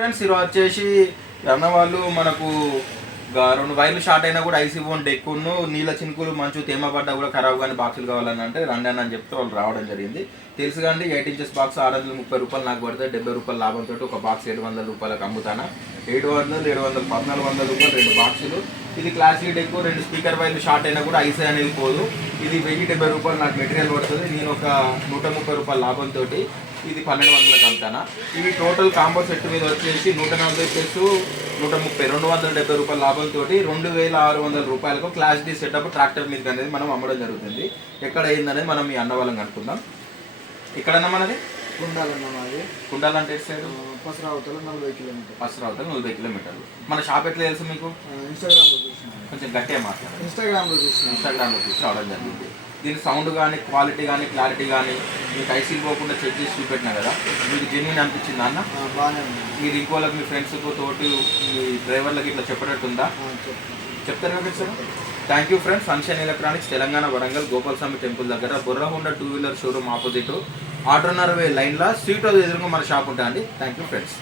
Friends ఈరోజు వచ్చేసి అన్న వాళ్ళు మనకు 2 వైర్లు షార్ట్ అయినా కూడా ఐసీ ఫోన్ డెక్కును నీళ్ళ చినుకులు మంచు తేమ పడ్డా కూడా ఖరాబ్ కానీ బాక్సులు కావాలని అంటే రండి అని చెప్తే వాళ్ళు రావడం జరిగింది. తెలుసు కానీ 8 ఇంచెస్ బాక్స్ 630 రూపాయలు నాకు పడితే 70 రూపాయల లాభంతో ఒక బాక్స్ 700 రూపాయలకు అమ్ముతాను. 700 1400 రూపాయలు 2 బాక్సులు. ఇది క్లాసిక్ డెక్, 2 స్పీకర్ వైర్లు షార్ట్ అయినా కూడా ఐసీ అనేది పోదు. ఇది 1070 రూపాయలు నాకు మెటీరియల్ పడుతుంది. నేను ఒక 130 రూపాయల లాభంతో ఇది 1200లకు అమ్ముతాను. ఇవి టోటల్ కాంబో సెట్ మీద వచ్చేసి 140 ప్లస్ 130 270 రూపాయల లాభంతో 2600 రూపాయలకు క్లాస్ డి సెటప్ ట్రాక్టర్ మీద అనేది మనం అమ్మడం జరుగుతుంది. ఎక్కడ అయిందనేది మనం మీ అన్న వాళ్ళని కనుక్కుందాం. ఇక్కడన్నా మనది కుండాలంటే సైడ్ పసరావతల 40 కిలోమీటర్లు. పసరావతల 40 కిలోమీటర్లు. మన షాప్ ఎట్లా తెలుసు మీకు? ఇన్స్టాగ్రామ్లో చూసిన. కొంచెం గట్టిగా మాట్లాడాలి. ఇన్స్టాగ్రామ్లో చూసి రావడం జరిగింది. దీని సౌండ్ కానీ క్వాలిటీ కానీ క్లారిటీ కానీ మీకు ఐసీలు పోకుండా చెక్ చేసి చూపెట్టినా కదా, మీకు జెన్యున్ అనిపించిందా అన్న? బాగానే ఉంది. మీరు ఇంకోళ్ళకి మీ ఫ్రెండ్స్తో తోటి మీ డ్రైవర్లకి ఇట్లా చెప్పేటట్టుందా? చెప్తారు కదా sir. Thank you friends. Sunshine electronics, Telangana, Warangal, Gopalaswamy temple దగ్గర Burra Honda 2 wheeler showroom opposite 6:30 లైన్లో స్ట్రీట్ ఎదురుగా మన షాప్ ఉంటాయండి. Thank you friends.